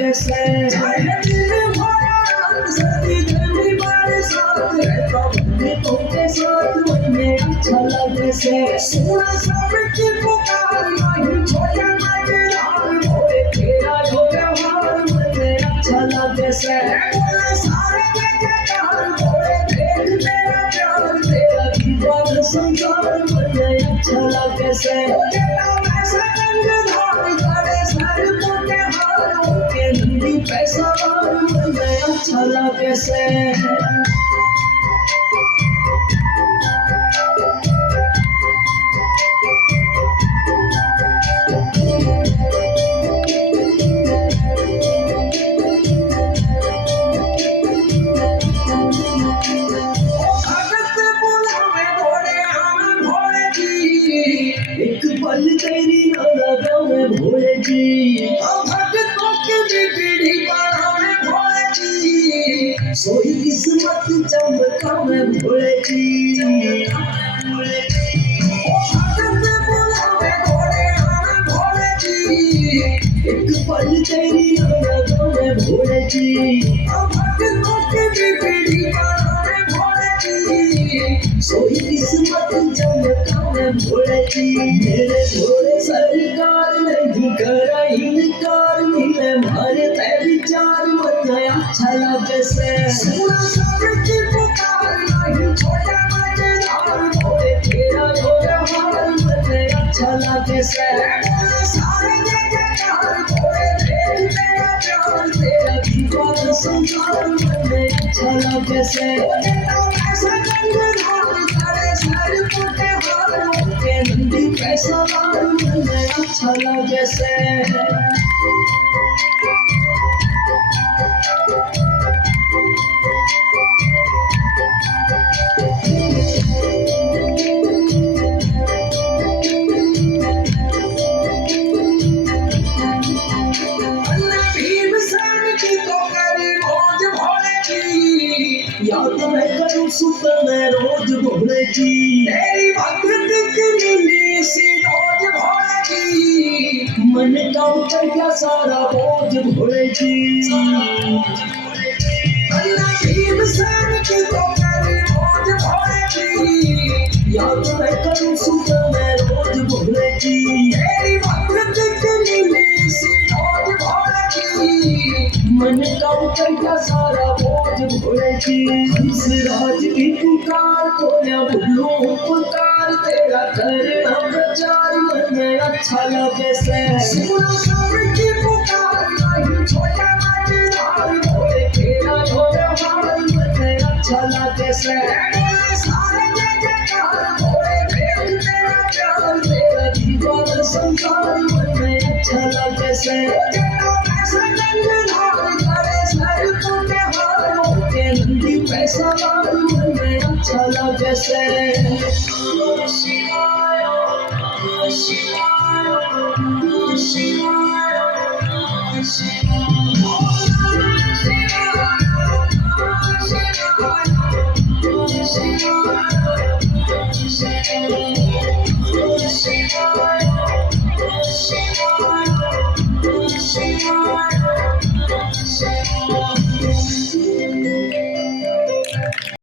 कैसे चाहे दिल भरा रात सर्दी गर्मी बरसात रहता हूँ तुमके साथ मुझे अच्छा लगे से सुना सबकी पुकार नहीं छोटा मजेदार भोले तेरा जो व्यवहार मुझे अच्छा लगे से बोले सारे जगह भोले देख मेरा प्यार तेरा दीवाना संसार मुझे अच्छा लगे से तेरा वैसा रंगधार करे सर मुझे हारों के नंदी पैसा वार मुझे अच्छा लगे से एक पल तेरी नजरों में भोले जी भक्तों की बिगड़ी बाहों में भोले जी सोई किस्मत चमका में भोले जी भगत बुलावे भोले हमें भोले जी एक पल तेरी नजरों में भोले जी भक्तों की बिगड़ी बाहों में भोले जी सोई किस्मत चमका में भोले जी मेरे भोले सरकार नहीं करा इनकार मिले मारे ते विचार मुझे अच्छा लगे से सुना सबकी पुकार नहीं छोटा मजेदार भोले तेरा जो व्यवहार मुझे अच्छा लगे से बोले सारे जगह भोले देख मेरा प्यार तेरा दीवाना संसार मुझे अच्छा लगे से तेरा वैसा रंगधार करे सर मुझे हारों के नंदी पैसा वार मुझे अच्छा लगे से याद मैं करूँ सुबह मैं रोज भोले जी तेरी भक्ति की मिली सी रोज भोले जी मन का उतर गया सारा बोझ भोले जी अल्लाह भीम सैन की तो मेरी रोज भोले जी याद मैं करूँ सुबह मैं रोज भोले जी तेरी भक्ति की मिली सी रोज भोले जी मन का उतर गया सारा बोझ भोले जी हंस राज की पुकार को न भूलो पुकार तेरा करना प्रचार मुझे अच्छा लगे से सुना सबकी पुकार नहीं छोटा मजेदार भोले तेरा जो व्यवहार मुझे अच्छा लगे से बोले सारे जगह भोले देख मेरा प्यार तेरा दीवाना संसार मुझे अच्छा लगे से तेरा वैसा रंगधार करे सर तुझे हारों के नंदी पैसा वार मुझे अच्छा लगे से शिवाय शिवाय शिवाय शिवाय शिवाय